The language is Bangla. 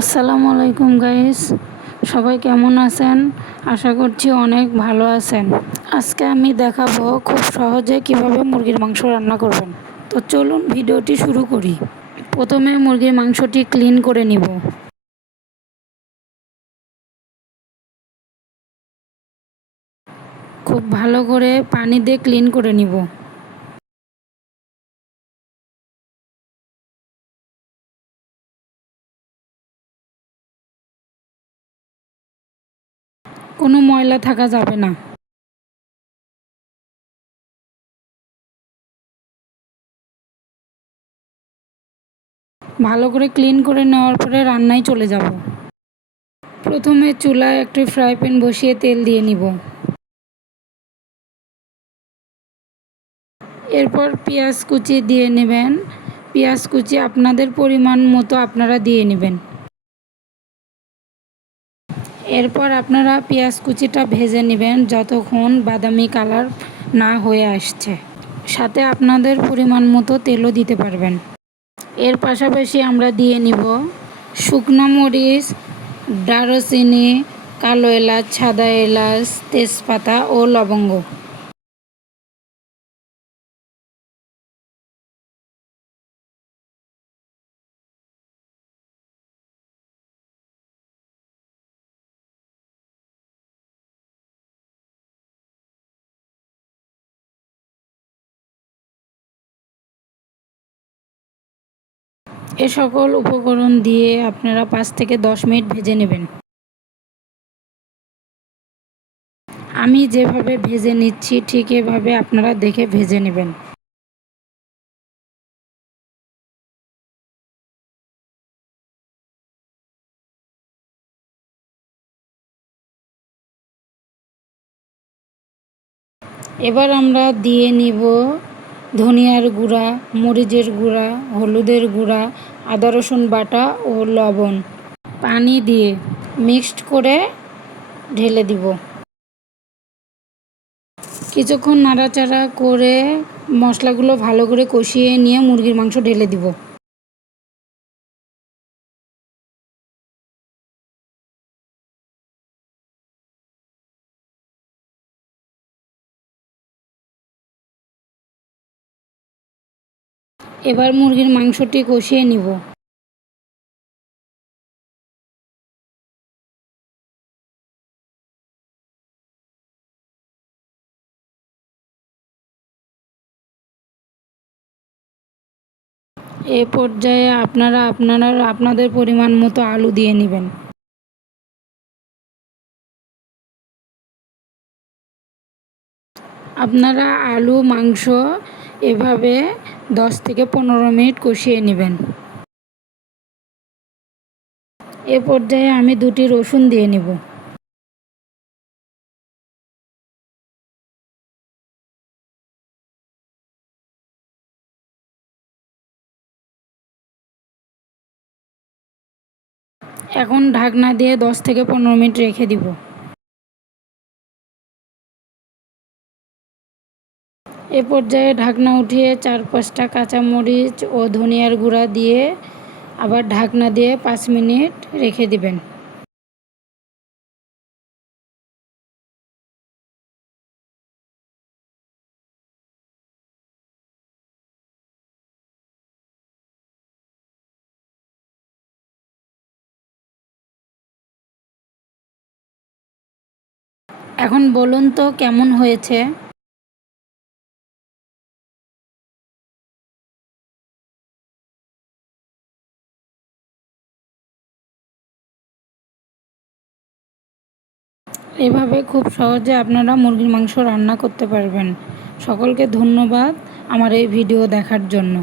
আসসালামু আলাইকুম গাইস, সবাই কেমন আছেন? আশা করছি অনেক ভালো আছেন। আজকে আমি দেখাবো খুব সহজে কিভাবে মুরগির মাংস রান্না করবেন। তো চলুন ভিডিওটি শুরু করি। প্রথমে মুরগির মাংসটি ক্লিন করে নিব। খুব ভালো করে পানি দিয়ে ক্লিন করে নিব। কোনো ময়লা থাকা যাবে না। ভালো করে ক্লিন করে নেওয়ার পরে রান্নায় চলে যাব। প্রথমে চুলায় একটি ফ্রাই প্যান বসিয়ে তেল দিয়ে নিব। এরপর পেঁয়াজ কুচি দিয়ে নেবেন। পেঁয়াজ কুচি আপনাদের পরিমাণ মতো আপনারা দিয়ে নেবেন। এরপর আপনারা পেঁয়াজ কুচিটা ভেজে নেবেন যতক্ষণ বাদামি কালার না হয়ে আসছে। সাথে আপনাদের পরিমাণ মতো তেলও দিতে পারবেন। এর পাশাপাশি আমরা দিয়ে নিব শুকনো মরিচ, দারুচিনি, কালো এলাচ, সাদা এলাচ, তেজপাতা ও লবঙ্গ। এ সকল উপকরণ দিয়ে আপনারা 5 থেকে 10 মিনিট ভেজে নেবেন। আমি যেভাবে ভেজে নিচ্ছি ঠিক এভাবে আপনারা দেখে ভেজে নেবেন। এবার আমরা দিয়ে নিব ধনিয়ার গুঁড়া, মরিচের গুঁড়া, হলুদের গুঁড়া, আদা রসুন বাটা ও লবণ। পানি দিয়ে মিক্সড করে ঢেলে দিব। কিছুক্ষণ নাড়াচাড়া করে মশলাগুলো ভালো করে কষিয়ে নিয়ে মুরগির মাংস ঢেলে দিব। এবার মুরগির মাংসটি কষিয়ে নিব। এ পর্যায়ে আপনারা আপনাদের পরিমাণ মতো আলু দিয়ে নেবেন। আপনারা আলু মাংস এভাবে 10 থেকে 15 মিনিট কষিয়ে নেবেন। এ পর্যায়ে আমি 2টি রসুন দিয়ে নেব। এখন ঢাকনা দিয়ে 10 থেকে 15 মিনিট রেখে দিব। এ পর্যায়ে ঢাকনা উঠিয়ে 4-5টা কাঁচামরিচ ও ধনিয়ার গুঁড়া দিয়ে আবার ঢাকনা দিয়ে 5 মিনিট রেখে দিবেন। এখন বলুন তো কেমন হয়েছে? এভাবে খুব সহজে আপনারা মুরগির মাংস রান্না করতে পারবেন। সকলকে ধন্যবাদ আমার এই ভিডিও দেখার জন্য।